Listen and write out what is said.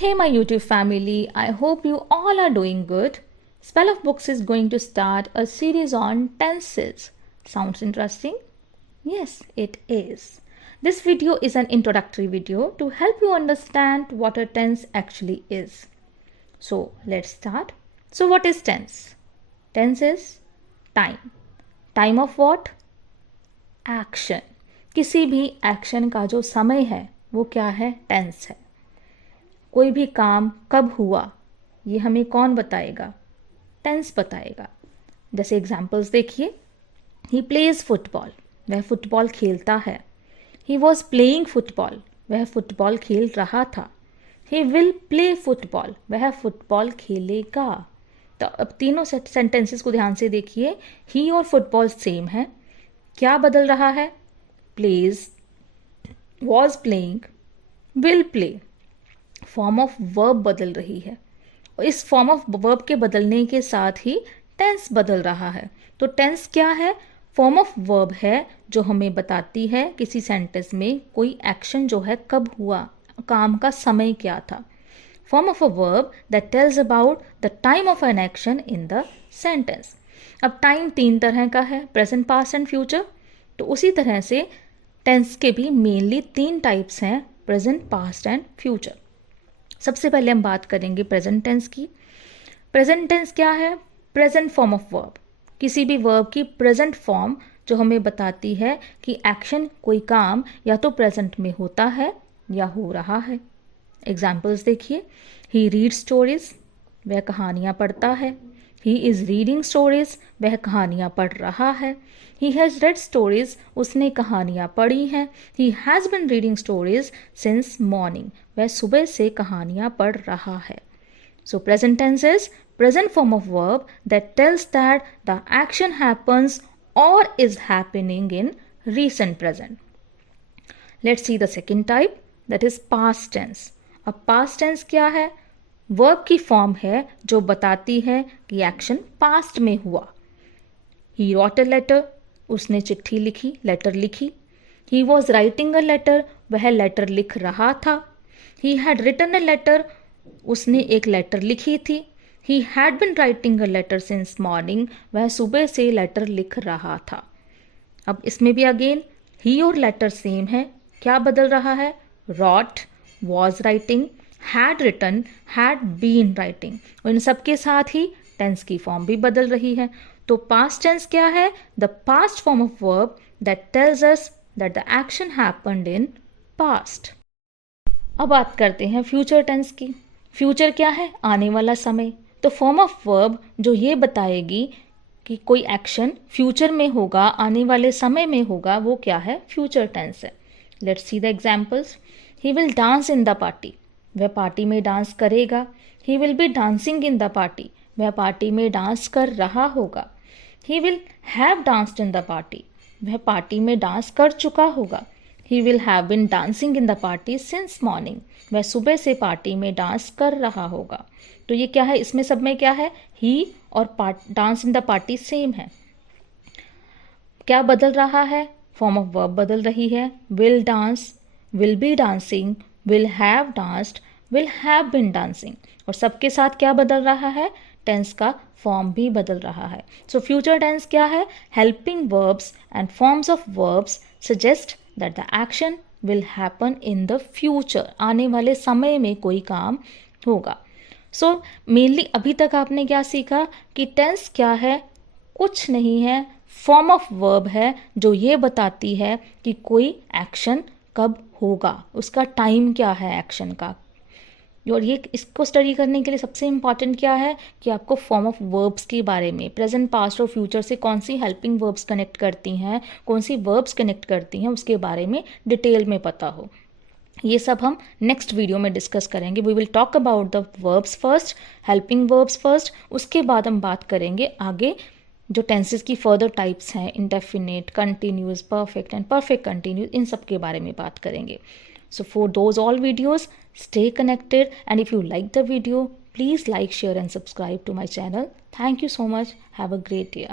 Hey, my YouTube family, I hope you all are doing good. Spell of Books is going to start a series on tenses. Sounds interesting? Yes, it is. This video is an introductory video to help you understand what a tense actually is. So, let's start. So, what is tense? Tense is time. Time of what? Action. किसी भी action का जो समय है वो क्या है? Tense है. कोई भी काम कब हुआ ये हमें कौन बताएगा? टेंस बताएगा. जैसे एग्जाम्पल्स देखिए. ही प्लेज फुटबॉल, वह फुटबॉल खेलता है. ही वॉज प्लेइंग फुटबॉल, वह फुटबॉल खेल रहा था. ही विल प्ले फुटबॉल, वह फुटबॉल खेलेगा. तो अब तीनों सेंटेंसेस को ध्यान से देखिए. ही और फुटबॉल सेम है. क्या बदल रहा है? Plays, was playing, will play. Form of verb बदल रही है और इस फॉर्म ऑफ वर्ब के बदलने के साथ ही टेंस बदल रहा है. तो टेंस क्या है? फॉर्म ऑफ वर्ब है जो हमें बताती है किसी सेंटेंस में कोई एक्शन जो है कब हुआ, काम का समय क्या था. Form of a verb that tells about the time of an action in the sentence. अब टाइम तीन तरह का है, प्रेजेंट, पास्ट एंड फ्यूचर. तो उसी तरह से टेंस के भी मेनली तीन टाइप्स हैं, प्रेजेंट, पास्ट एंड फ्यूचर. सबसे पहले हम बात करेंगे प्रेजेंट टेंस की. प्रेजेंट टेंस क्या है? Present form of verb. किसी भी वर्ब की प्रेजेंट फॉर्म जो हमें बताती है कि एक्शन, कोई काम या तो प्रेजेंट में होता है या हो रहा है. एग्जाम्पल्स देखिए. ही रीड स्टोरीज, वह कहानियाँ पढ़ता है. ही इज़ रीडिंग स्टोरीज, वह कहानियाँ पढ़ रहा है. ही हैज़ रेड स्टोरीज, उसने कहानियाँ पढ़ी हैं. He has been reading stories since morning, वह सुबह से कहानियाँ पढ़ रहा है. So present tense is present form of verb that tells that the action happens or is happening in recent present. Let's see the second type, that is past tense. अब past tense क्या है? Verb की form है जो बताती है कि action past में हुआ. ही रॉट अ लेटर, उसने चिट्ठी लिखी, लेटर लिखी. He was writing a letter, वह लेटर लिख रहा था. He had written a letter, उसने एक लेटर लिखी थी. He had been writing a letter since morning, वह सुबह से लेटर लिख रहा था. अब इसमें भी अगेन ही और लेटर सेम है. क्या बदल रहा है? Wrote, was writing, had written, had been writing. और इन सबके साथ ही टेंस की फॉर्म भी बदल रही है. तो पास्ट टेंस क्या है? The past form of verb that tells us that the action happened in past. अब बात करते हैं फ्यूचर टेंस की. फ्यूचर क्या है? आने वाला समय. तो फॉर्म ऑफ वर्ब जो ये बताएगी कि कोई एक्शन फ्यूचर में होगा, आने वाले समय में होगा, वो क्या है? फ्यूचर टेंस है. Let's see the examples. He will dance in the party, वह पार्टी में डांस करेगा. He will be dancing in the party, वह पार्टी में डांस कर रहा होगा. He will have danced in the party, वह पार्टी में डांस कर चुका होगा. He will have been dancing in the party since morning, वह सुबह से पार्टी में डांस कर रहा होगा. तो ये क्या है? इसमें सब में क्या है? ही और dance in the party same है. क्या बदल रहा है? फॉर्म ऑफ वर्ब बदल रही है. Will dance, will be dancing, will have danced, will have been dancing. और सबके साथ क्या बदल रहा है? टेंस का फॉर्म भी बदल रहा है. सो फ्यूचर टेंस क्या है? Helping verbs and forms of verbs suggest that the action will happen in the future. आने वाले समय में कोई काम होगा. सो मेनली अभी तक आपने क्या सीखा कि टेंस क्या है? कुछ नहीं है, फॉर्म ऑफ वर्ब है जो ये बताती है कि कोई एक्शन कब होगा, उसका टाइम क्या है एक्शन का. और ये इसको स्टडी करने के लिए सबसे इम्पॉर्टेंट क्या है कि आपको फॉर्म ऑफ वर्ब्स के बारे में, प्रेजेंट, पास्ट और फ्यूचर से कौन सी हेल्पिंग वर्ब्स कनेक्ट करती हैं, कौन सी वर्ब्स कनेक्ट करती हैं, उसके बारे में डिटेल में पता हो. ये सब हम नेक्स्ट वीडियो में डिस्कस करेंगे. We will talk about the verbs first, helping verbs first. उसके बाद हम बात करेंगे आगे जो टेंसेस की फर्दर टाइप्स हैं, indefinite, continuous, perfect and perfect continuous, इन सब के बारे में बात करेंगे. So for those all videos, stay connected, and if you like the video, please like, share and subscribe to my channel. Thank you so much. Have a great day.